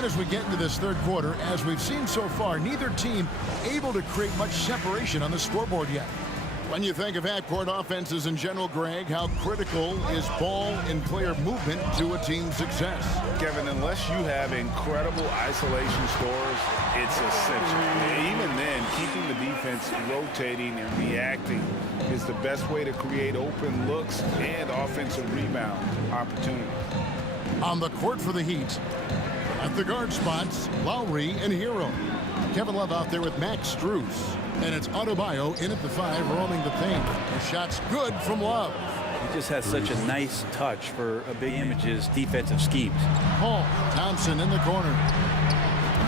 And as we get into this third quarter, as we've seen so far, neither team able to create much separation on the scoreboard yet. When you think of half-court offenses in general, Greg, how critical is ball and player movement to a team's success? Kevin, unless you have incredible isolation scores, it's essential. Even then, keeping the defense rotating and reacting is the best way to create open looks and offensive rebound opportunities. On the court for the Heat, at the guard spots, Lowry and Hero. Kevin Love out there with Max Strus. And it's Adebayo in at the 5, roaming the paint. The shot's good from Love. He just has such a nice touch for a big image's defensive schemes. Paul Thompson in the corner.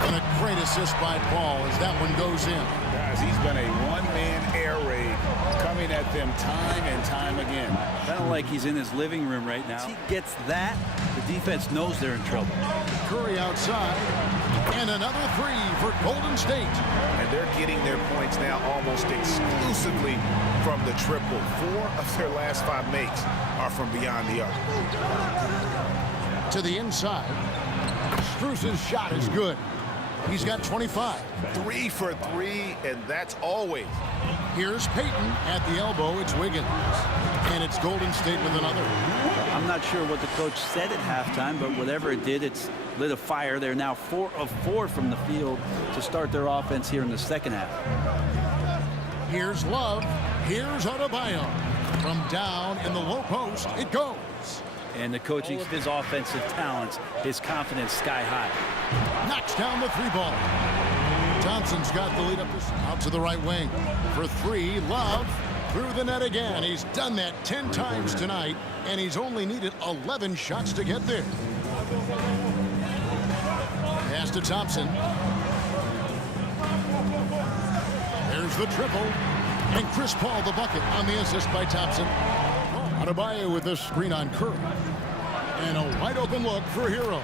And a great assist by Paul as that one goes in. Guys, he's been a one-man air raid coming at them time and time again. Kind of like he's in his living room right now. He gets that, the defense knows they're in trouble. Curry outside. And another 3 for Golden State. And they're getting their points now almost exclusively from the triple. 4 of their last 5 makes are from beyond the arc. To the inside. Strus's shot is good. He's got 25. 3 for 3, and that's always. Here's Payton at the elbow. It's Wiggins. And it's Golden State with another. I'm not sure what the coach said at halftime, but whatever it did, it's lit a fire. They're now 4 of 4 from the field to start their offense here in the second half. Here's Love. Here's Adebayo. From down in the low post, it goes. And the coaching of his offensive talents, his confidence sky high. Knocks down the 3-ball. Thompson's got the lead up out to the right wing. For 3, Love through the net again. He's done that 10 times tonight, and he's only needed 11 shots to get there. Pass to Thompson. There's the triple. And Chris Paul the bucket on the assist by Thompson. Adebayo with the screen on Curry. And a wide open look for Hero.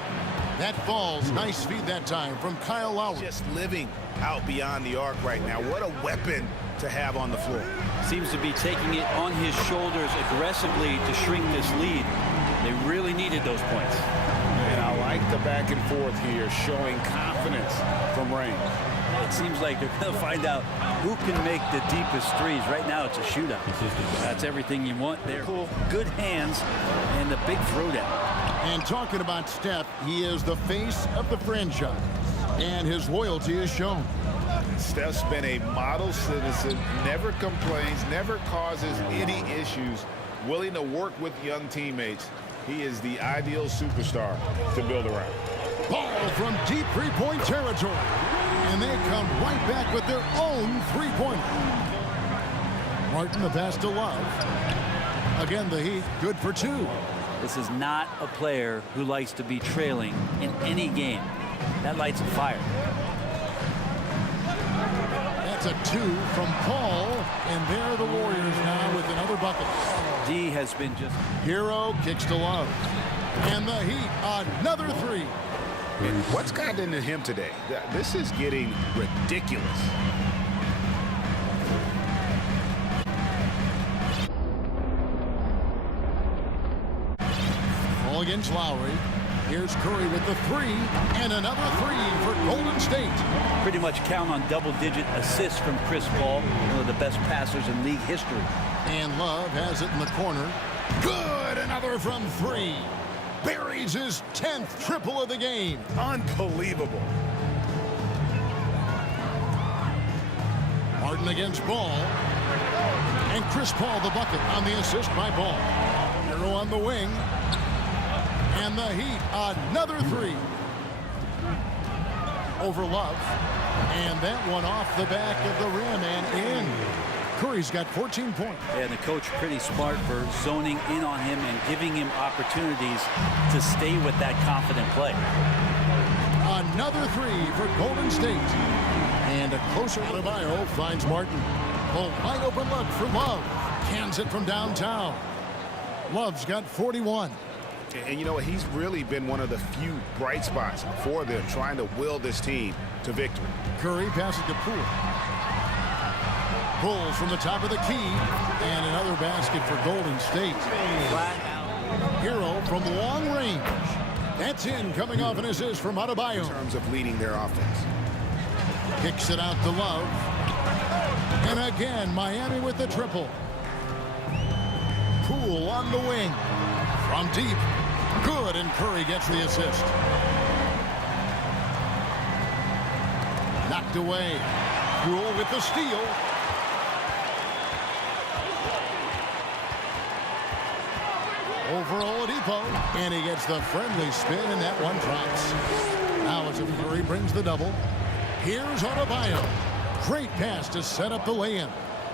That falls. Nice feed that time from Kyle Lowry. Just living out beyond the arc right now. What a weapon to have on the floor. Seems to be taking it on his shoulders aggressively to shrink this lead. They really needed those points. And I like the back and forth here, showing confidence from Rain. It seems like they're going to find out who can make the deepest threes. Right now, it's a shootout. That's everything you want there. Cool. Good hands and the big throwdown. And talking about Steph, he is the face of the franchise, and his loyalty is shown. Steph's been a model citizen, never complains, never causes any issues, willing to work with young teammates. He is the ideal superstar to build around. Ball from deep three-point territory. And they come right back with their own three-pointer. Martin the pass to Love. Again, the Heat good for 2. This is not a player who likes to be trailing in any game. That lights a fire. That's a 2 from Paul. And there are the Warriors now with another bucket. D has been just... Hero kicks to Love. And the Heat, another 3. And what's gotten into him today? This is getting ridiculous. Ball against Lowry. Here's Curry with the 3. And another 3 for Golden State. Pretty much count on double-digit assists from Chris Paul, one of the best passers in league history. And Love has it in the corner. Good! Another from 3. Buries his 10th triple of the game. Unbelievable. Martin against Ball. And Chris Paul the bucket on the assist by Ball. Hero on the wing. And the Heat, another 3. Over Love. And that one off the back of the rim and in. Curry's got 14 points. And the coach pretty smart for zoning in on him and giving him opportunities to stay with that confident play. Another 3 for Golden State. And a closer Adebayo finds Martin. A wide open look for Love. Cans it from downtown. Love's got 41. And you know what? He's really been one of the few bright spots for them, trying to will this team to victory. Curry passes to Poole. Pulls from the top of the key. And another basket for Golden State. Flat out. Hero from long range. That's in, coming off an assist from Adebayo. In terms of leading their offense. Kicks it out to Love. And again, Miami with the triple. Poole on the wing. From deep. Good, and Curry gets the assist. Knocked away. Poole with the steal. Over Oladipo, and he gets the friendly spin, and that one drops. Now as Curry brings the double. Here's Adebayo. Great pass to set up the lay-in.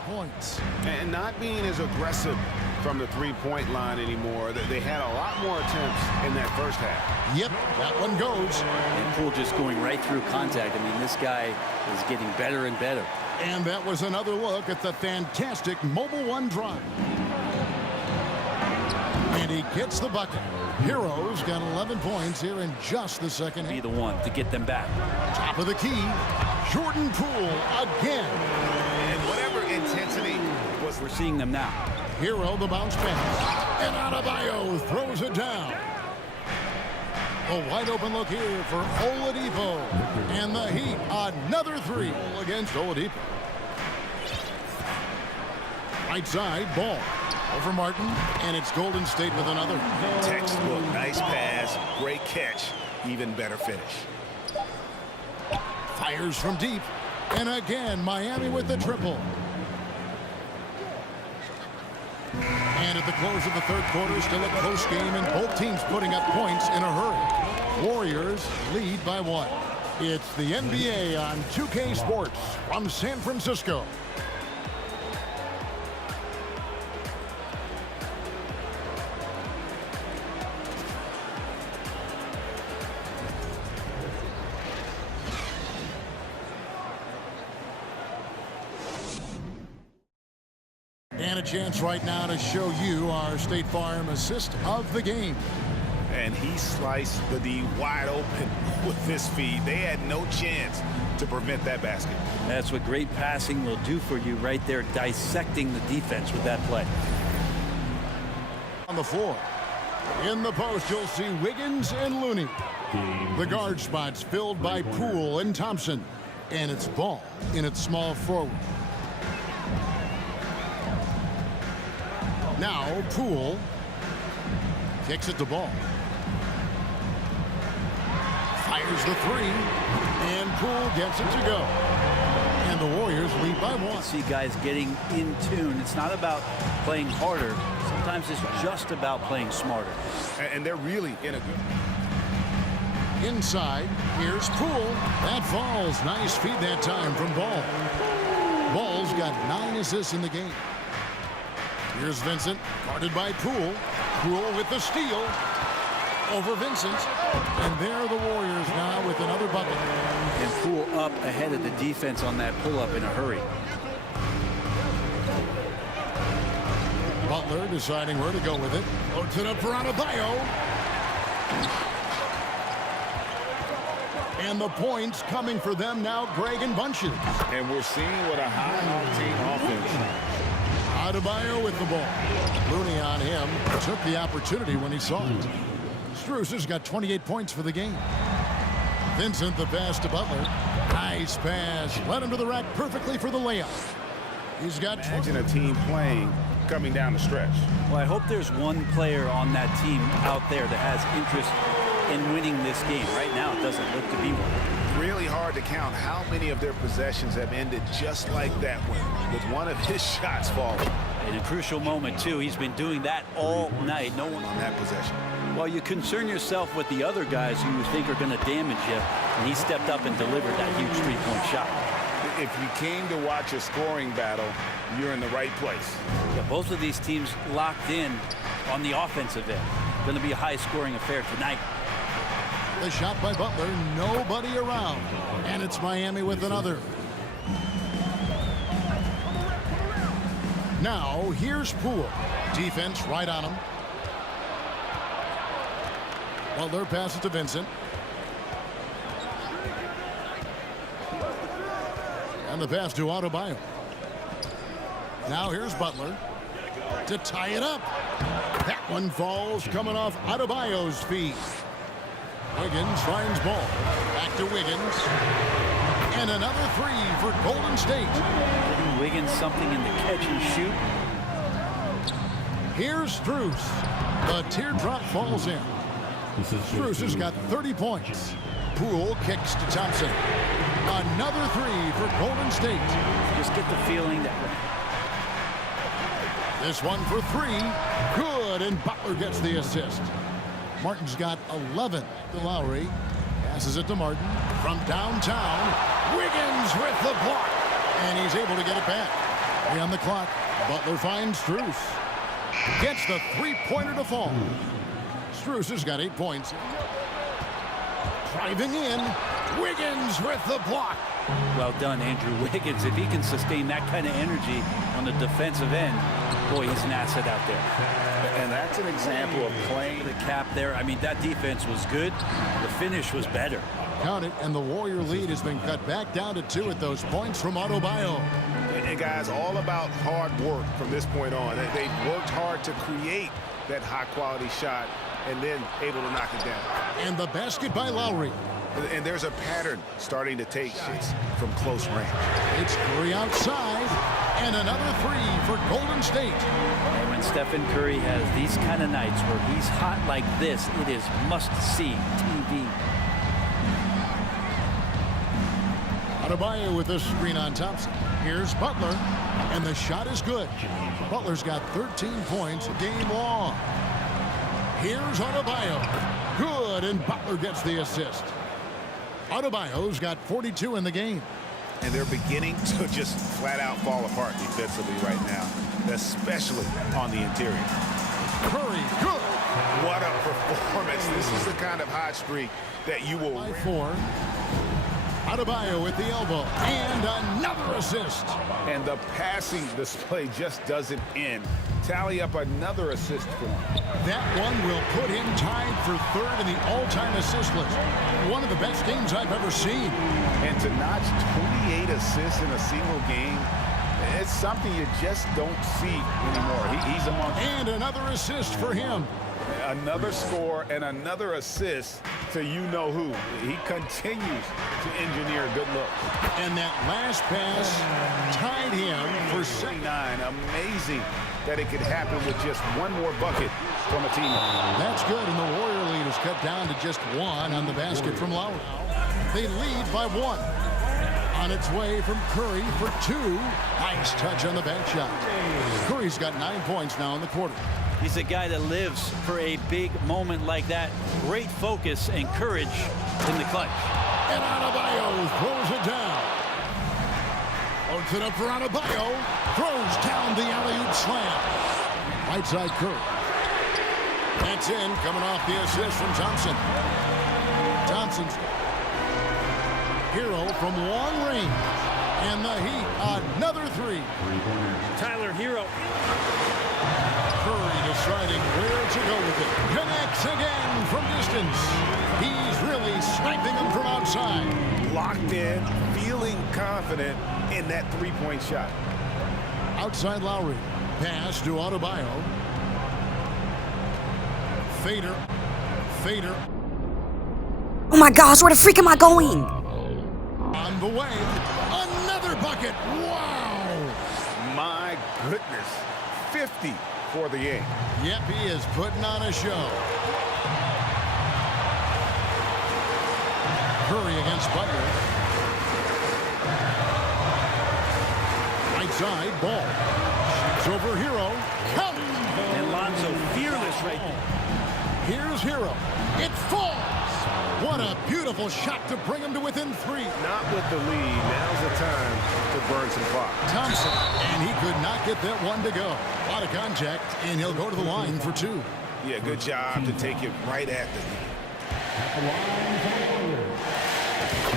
Points. And not being as aggressive from the three-point line anymore. They had a lot more attempts in that first half. Yep, that one goes. And Poole just going right through contact. I mean, this guy is getting better and better. And that was another look at the fantastic Mobile One drive. And he gets the bucket. Heroes got 11 points here in just the second half. Be the one to get them back. Top of the key, Jordan Poole again. And whatever intensity was, we're seeing them now. Hero the bounce pass. And Adebayo throws it down. A wide open look here for Oladipo. And the Heat, another three against Oladipo. Right side, Ball. Over Martin, and it's Golden State with another. Textbook, nice pass, great catch, even better finish. Fires from deep, and again Miami with the triple. And at the close of the third quarter, still a close game, and both teams putting up points in a hurry. Warriors lead by 1. It's the NBA on 2K Sports from San Francisco. And a chance right now to show you our State Farm assist of the game. And he sliced the D wide open with this feed. They had no chance to prevent that basket. That's what great passing will do for you right there, dissecting the defense with that play. On the floor. In the post, you'll see Wiggins and Looney. The guard spots filled by Poole and Thompson. And it's Ball in its small forward. Now Poole kicks it to Ball. Fires the three, and Poole gets it to go. And the Warriors lead by 1. See guys getting in tune. It's not about playing harder. Sometimes it's just about playing smarter. And they're really in a good. Inside, here's Poole. That falls. Nice feed that time from Ball. Ball's got 9 assists in the game. Here's Vincent, guarded by Poole. Poole with the steal over Vincent. And there the Warriors now with another bucket. And Poole up ahead of the defense on that pull-up in a hurry. Butler deciding where to go with it. Loads it up for Adebayo. And the points coming for them now, Greg and Bunches. And we're seeing what a high-octane offense. Adebayo with the ball. Looney on him. Took the opportunity when he saw it. Strus has got 28 points for the game. Vincent the pass to Butler. Nice pass. Led him to the rack perfectly for the layup. He's got... Imagine a team playing coming down the stretch. Well, I hope there's one player on that team out there that has interest in winning this game. Right now, it doesn't look to be one. Really hard to count how many of their possessions have ended just like that one, with one of his shots falling. In a crucial moment, too. He's been doing that all night. No one on that possession. Well, you concern yourself with the other guys who you think are going to damage you, and he stepped up and delivered that huge three-point shot. If you came to watch a scoring battle, you're in the right place. Yeah, both of these teams locked in on the offensive end. Going to be a high-scoring affair tonight. The shot by Butler, nobody around. And it's Miami with another. Now, here's Poole. Defense right on him. Butler passes to Vincent. And the pass to Adebayo. Now here's Butler to tie it up. That one falls coming off Adebayo's feet. Wiggins finds ball. Back to Wiggins. And another three for Golden State. Giving Wiggins something in the catch and shoot. Here's Strus. The teardrop falls in. Strus has got 30 points. Poole kicks to Thompson. Another three for Golden State. Just get the feeling that this one for three. Good, and Butler gets the assist. Martin's got 11 to Lowry. Passes it to Martin from downtown. Wiggins with the block. And he's able to get it back. 3 on the clock. Butler finds Strus. Gets the three-pointer to fall. Strus has got 8 points. Driving in. Wiggins with the block. well done, Andrew Wiggins. If he can sustain that kind of energy on the defensive end, boy, he's an asset out there. And that's an example of playing the cap there. I mean, that defense was good. The finish was better. Count it, and the Warrior lead has been cut back down to 2 at those points from Adebayo. And guys, all about hard work from this point on. They've worked hard to create that high-quality shot and then able to knock it down. And the basket by Lowry. And there's a pattern starting to take shots from close range. It's Curry outside, and another 3 for Golden State. And when Stephen Curry has these kind of nights where he's hot like this, it is must-see TV. Adebayo with the screen on Thompson. Here's Butler, and the shot is good. Butler's got 13 points, game long. Here's Adebayo. Good, and Butler gets the assist. Adebayo's got 42 in the game. And they're beginning to just flat out fall apart defensively right now, especially on the interior. Curry, good. What a performance. This is the kind of hot streak that you will... By 4. Adebayo with the elbow, and another assist. And the passing display just doesn't end. Tally up another assist for him. That one will put him tied for 3rd in the all-time assist list. One of the best games I've ever seen. And to notch 28 assists in a single game, it's something you just don't see anymore. He's among... And another assist for him. Another score and another assist to you-know-who. He continues to engineer good looks. And that last pass tied him for 69. Amazing that it could happen with just one more bucket from a teammate. That's good, and the Warrior lead is cut down to just 1 on the basket from Lowry. They lead by 1. On its way from Curry for 2. Nice touch on the back shot. Curry's got 9 points now in the quarter. He's a guy that lives for a big moment like that. Great focus and courage in the clutch. And Adebayo throws it down. Loads it up for Adebayo. Throws down the alley-oop slam. Right side Curry. That's in, coming off the assist from Thompson. Thompson's hero from long range. And the Heat, another 3. Tyler Hero. Curry deciding where to go with it. Connects again from distance. He's really sniping them from outside. Locked in, feeling confident in that three-point shot. Outside Lowry. Pass to Adebayo. Fader. Oh my gosh, where the freak am I going? On the way. Another bucket. Wow. My goodness. 50 for the game. Yep, he is putting on a show. Curry against Butler. Right side, ball. Shoots over Hero. Count. And Lonzo fearless right there. Here's Hero. It falls. What a beautiful shot to bring him to within 3. Not with the lead. Now's the time to burn some clock. Thompson, and he could not get that one to go. A lot of contact, and he'll go to the line for 2. Yeah, good job to take it right at the lead.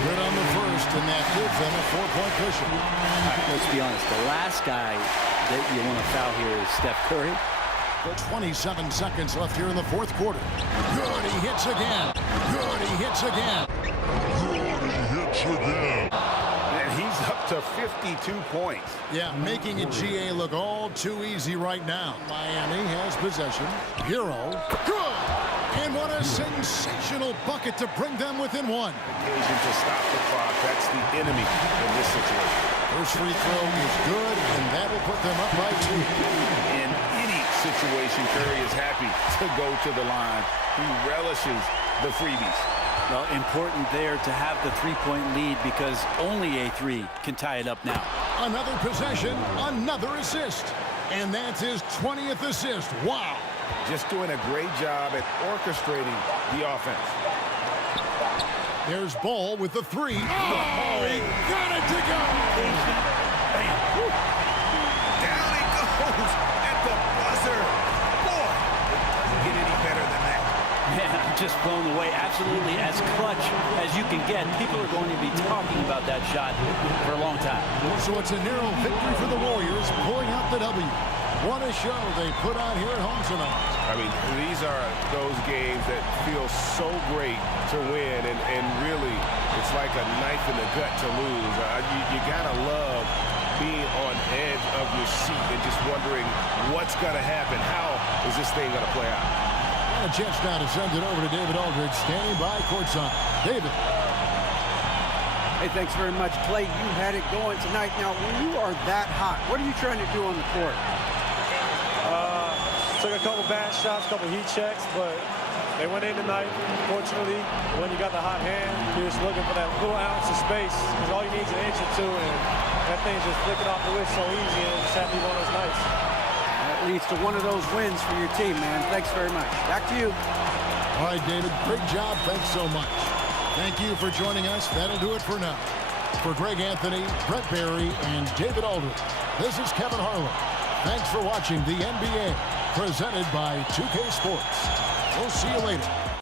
Good on the first, and that gives them a 4-point cushion. Let's be honest, the last guy that you want to foul here is Steph Curry. 27 seconds left here in the 4th quarter. Good, he hits again. Good, he hits again. And he's up to 52 points. Yeah, making a GA look all too easy right now. Miami has possession. Hero. Good. And what a sensational bucket to bring them within one. Occasion to stop the clock. That's the enemy in this situation. First free throw is good, and that'll put them up by 2. In any situation, Curry is happy to go to the line. He relishes the freebies. Well, important there to have the three-point lead because only a 3 can tie it up now. Another possession, another assist. And that's his 20th assist. Wow. Just doing a great job at orchestrating the offense. There's Ball with the 3. Oh, he got it to go. Bam. Down he goes at the buzzer. Boy, it doesn't get any better than that. Man, I'm just blown away. Absolutely as clutch as you can get. People are going to be talking about that shot for a long time. So it's a narrow victory for the Warriors, pulling out the W. What a show they put on here at home tonight. I mean, these are those games that feel so great to win, and really, it's like a knife in the gut to lose. You gotta love being on edge of your seat and just wondering what's gonna happen. How is this thing gonna play out? And a chance now to send it over to David Aldridge, standing by courtside. David. Hey, thanks very much, Clay. You had it going tonight. Now, when you are that hot, what are you trying to do on the court? Took a couple bad shots, couple heat checks, but they went in tonight. Fortunately, when you got the hot hand, you're just looking for that little ounce of space because all you need is an inch or two, and that thing's just flicking off the wrist so easy, and just have to be one of those nights. That leads to one of those wins for your team, man. Thanks very much. Back to you. All right, David, great job. Thanks so much. Thank you for joining us. That'll do it for now. For Greg Anthony, Brett Barry, and David Aldridge, this is Kevin Harlan. Thanks for watching the NBA, presented by 2K Sports. We'll see you later.